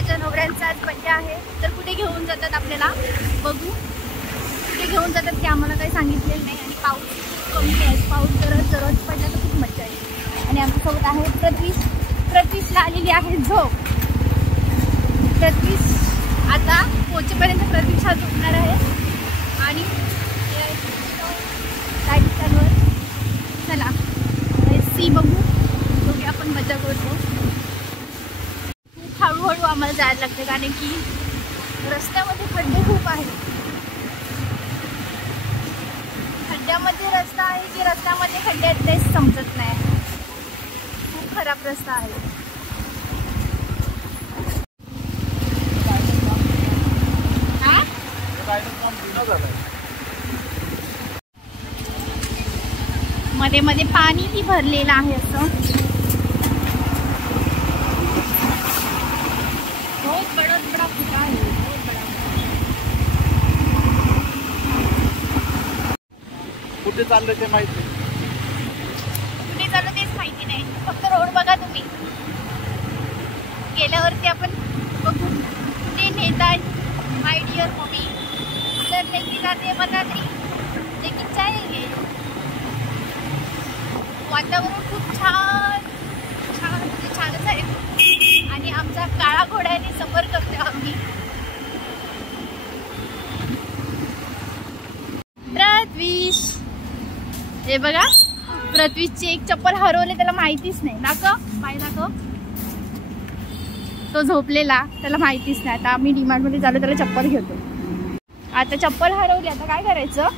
माझ्या नवऱ्यांचा आज बड्डे आहे, तर कुठे घेऊन जातात आपल्याला बघू. कुठे घेऊन जातात ते आम्हाला काही सांगितलेलं नाही. आणि पाऊस खूप कमी आहे, पाऊस जरच पडला तर खूप मजा येईल. आणि आमच्यासोबत आहे प्रत्विशला आलेली आहे झोप. प्रत्विश आता पोचेपर्यंत प्रत्विश हा झोपणार आहे. आणि लाईटवर चला सी बघू आपण मजा करतो. खूप हळूहळू आम्हाला जायला लागते कारण की रस्त्यामध्ये खड्डे खूप आहेत. खड्ड्यामध्ये रस्ता आहे की रस्त्यामध्ये खड्डे आहेत तेच समजत नाही. खूप खराब रस्ता आहे. मध्ये मध्ये पाणीही भरलेलं आहे असं. बहुत बड़ा फुटा है, बहुत बड़ा. कुठे चाललं ते माहिती, कुठे चाललं तेच माहिती नाही. फक्त रोड बघा तुम्ही. गेल्यावरती आपण बघू कुठे नेतात. माय डिअर मम्मी सर लेके जाते बता तरी लेकिन जाएंगे. वातावरण खूप छान छानच आहे. आणि आमच्या काळा घोड्याने सफर करतो आम्ही. प्रत्विश हे बघा, प्रत्विशची एक चप्पल हरवले, त्याला माहितीच नाही. दाखव पाय दाखव. तो झोपलेला, त्याला माहितीच नाही. आता आम्ही डीमार्ट मध्ये चालू त्याला चप्पल घेतो. आता चप्पल हरवली, आता काय करायचं.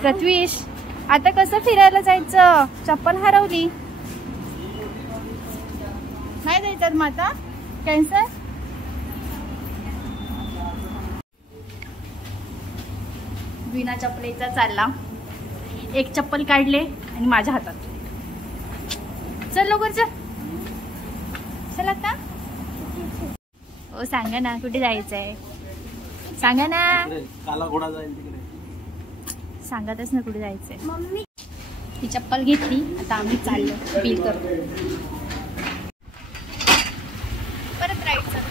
प्रत्विश आता कसं फिरायला जायचं. चप्पल हरवली, नाही जायचं मग आता कॅन्सल. बिना चप्पलेचा चालला. एक चप्पल काढले आणि माझ्या हातात. चल लवकर चल आता. हो सांगा ना कुठे जायचंय, सांगा ना. काला घोडा जाईल तिकडे. सांगतच ना कुठे जायचंय. मम्मी ती चप्पल घेतली, आता आम्ही चाललो बिल करतो. परत राईट चालू.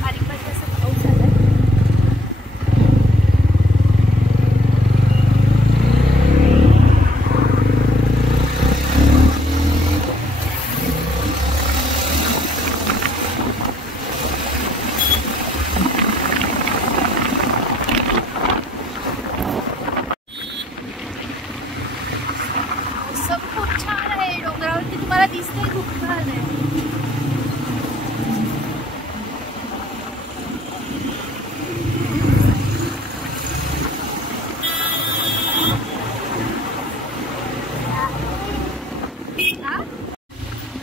बारीक बारीक असं पाऊस झाला. दिसतंय खूप छान आहे.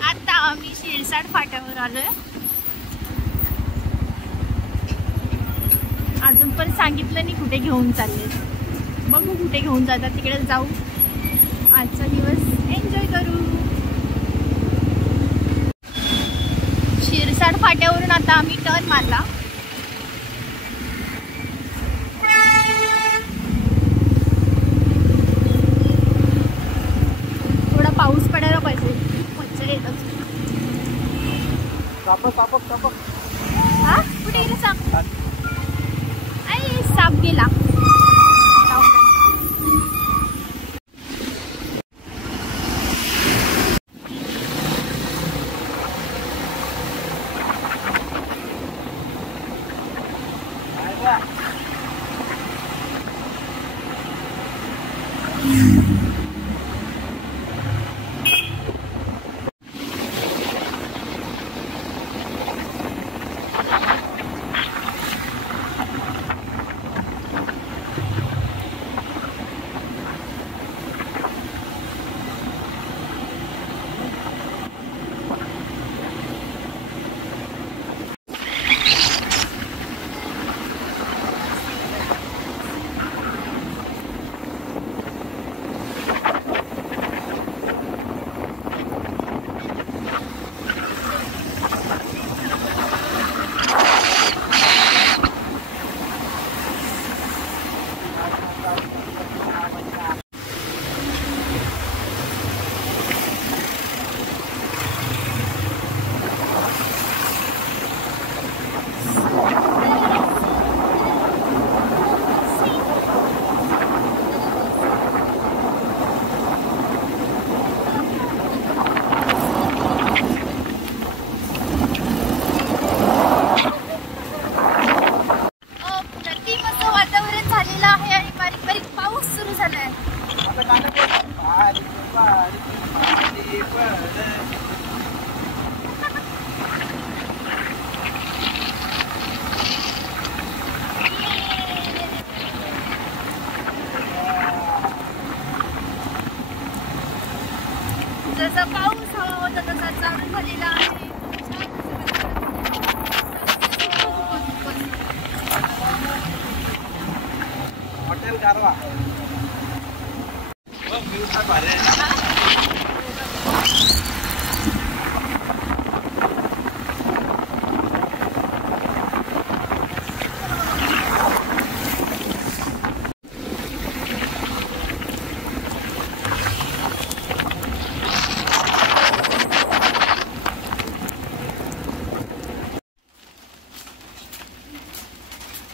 आता आम्ही शिरसाट फाट्यावर आलोय. अजून पण सांगितलं नाही कुठे घेऊन चालले. बघू कुठे घेऊन जातात, तिकडे जाऊ. आजचा दिवस एन्जॉय करू. शिरसाट फाट्यावरून आता आम्ही टर्न मारला. थोडा पाऊस पडायला पाहिजे, मज्जा येत असते. हा कुठे गेला साप. आई साप गेला. जसा पाऊस हवा होता तसा चालू झालेला आहे. हॉटेल गारवा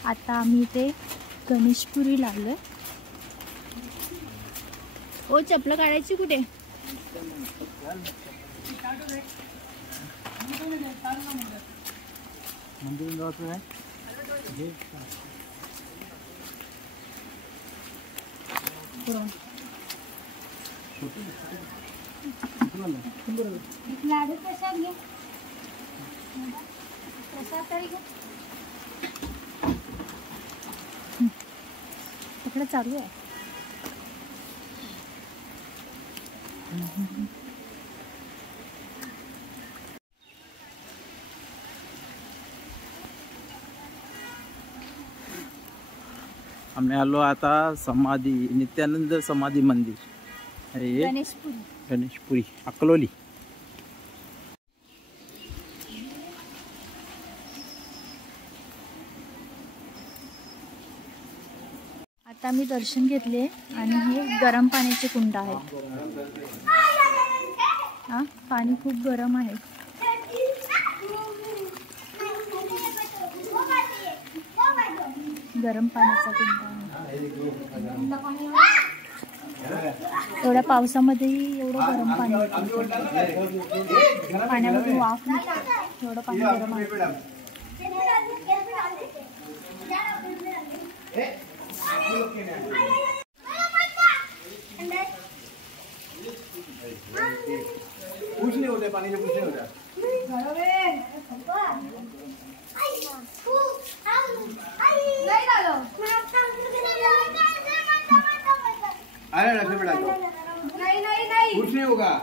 आता आम्ही ते गणेशपुरीला आलोय. ओ चपलं काढायची कुठे? मंदिर जायचं आहे. लाडू प्रसाद घे. प्रसाद तरी घे. तिकडे चालू आहे. आम्ही आलो आता समाधी नित्यानंद समाधी मंदिर हे गणेशपुरी. गणेशपुरी अकलोली. आता मी दर्शन घेतले आणि हे गरम पाण्याचे कुंड आहेत. हा पाणी खूप गरम आहे. गरम पाण्याचा कुंड आहे. एवढ्या पावसामध्येही एवढं गरम पाणी. पाण्यामध्ये वाफ निघते. एवढं पाणी गरम आहे. कुछ नहीं होता पानी में, कुछ नहीं होता. कुछ नहीं होगा.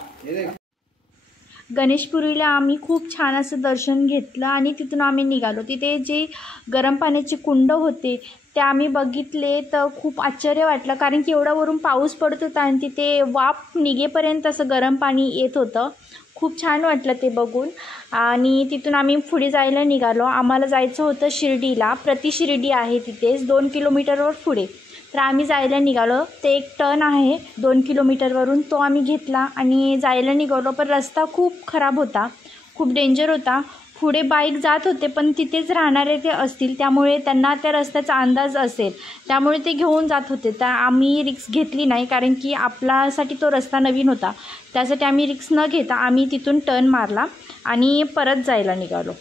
गणेशपुरीला आम्ही खूप छान असं दर्शन घेतलं आणि तिथून आम्ही निघालो. तिथे जे गरम पाण्याचे कुंड होते ते आम्ही बघितले तर खूप आश्चर्य वाटलं, कारण की एवढा वरून पाऊस पडत होता आणि तिथे वाफ निघेपर्यंत असं गरम पाणी येत होतं. खूप छान वाटलं ते बघून. आणि तिथून आम्ही पुढे जायला निघालो. आम्हाला जायचं होतं शिर्डीला. प्रति शिर्डी आहे तिथेच 2 किलोमीटरवर पुढे. तर आम्ही जायला निघालो. ते एक टर्न आहे 2 किलोमीटरवरून, तो आम्ही घेतला आणि जायला निघालो. पण रस्ता खूप खराब होता, खूप डेंजर होता. पुढे बाईक जात होते पण तिथेच राहणारे ते असतील, त्यामुळे त्यांना त्या रस्त्याचा अंदाज असेल, त्यामुळे ते घेऊन जात होते. तर आम्ही रिक्स घेतली नाही, कारण की आपल्यासाठी तो रस्ता नवीन होता. त्यासाठी आम्ही रिक्स न घेता आम्ही तिथून टर्न मारला आणि परत जायला निघालो.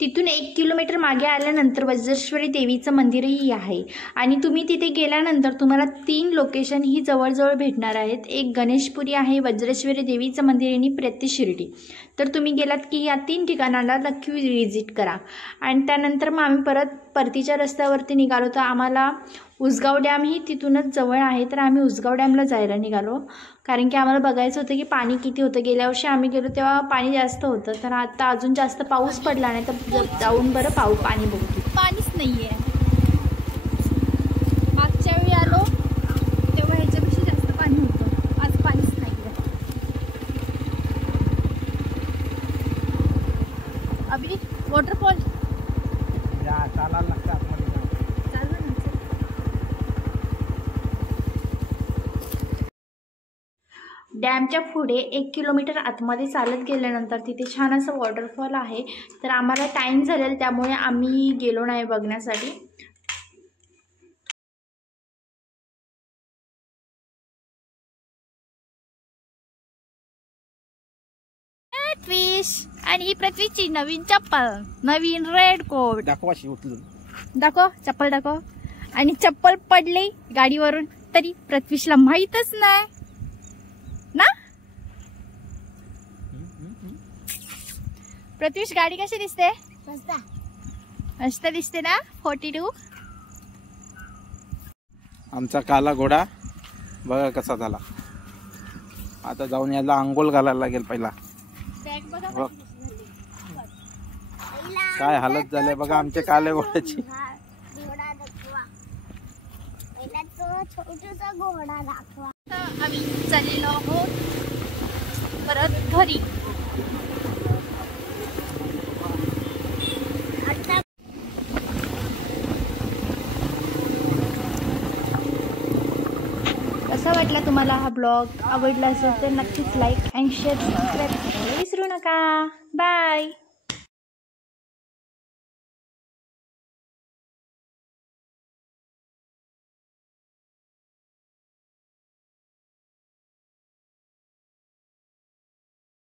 तिथून 1 किलोमीटर मागे आल्यानंतर वज्रेश्वरी देवीचं मंदिरही आहे आणि तुम्ही तिथे गेल्यानंतर तुम्हाला 3 लोकेशन ही जवळजवळ भेटणार आहेत. एक गणेशपुरी आहे, वज्रेश्वरी देवीचं मंदिर आणि प्रति शिर्डी. तर तुम्ही गेलात की या 3 ठिकाणाला नक्की विजिट करा. आणि त्यानंतर मग आम्ही परतीच्या रस्त्यावरती निघालो. तर आम्हाला उसगाव डॅम ही तिथूनच जवळ आहे, तर आम्ही उसगाव डॅमला जायला निघालो, कारण की आम्हाला बघायचं होतं की पाणी किती होतं. गेल्या वर्षी आम्ही गेलो तेव्हा पाणी जास्त होतं, तर आता अजून जास्त पाऊस पडला नाही, तर जाऊन बरं पाणी बघू. पाणीच नाही आहे. मागच्या वेळी आलो तेव्हा ह्याच्यापेक्षा जास्त पाणी होतं, आज पाणीच नाही आहे. अभि वॉटरफॉल चालायला लागतं. डॅमच्या पुढे 1 किलोमीटर आतमध्ये चालत गेल्यानंतर तिथे छान असं वॉटरफॉल आहे. तर आम्हाला टाईम झालेला, त्यामुळे आम्ही गेलो नाही बघण्यासाठी. पृथ्वीश आणि ही पृथ्वीची नवीन चप्पल, नवीन रेड कोट. दाखवाशी उचलून दाखव चप्पल दाखव. आणि चप्पल पडले गाडीवरून तरी पृथ्वीशला माहीतच नाही ना. पृथ्वीश गाडी कशी दिसते? मस्त दिसते ना. 42. आमचा काला घोडा बघा कसा झाला. आता जाऊन याला अंघोळ घालायला लागेल पहिला. बॅग बघा बघ. काय हालत झाले बघा आमच्या काल्या घोड्याची. आम्ही चाललेलो आहोत परत घरी. कसा वाटला तुम्हाला हा ब्लॉग? आवडला असेल तर नक्कीच लाईक आणि शेअर सबस्क्राईब करायला विसरू नका. बाय.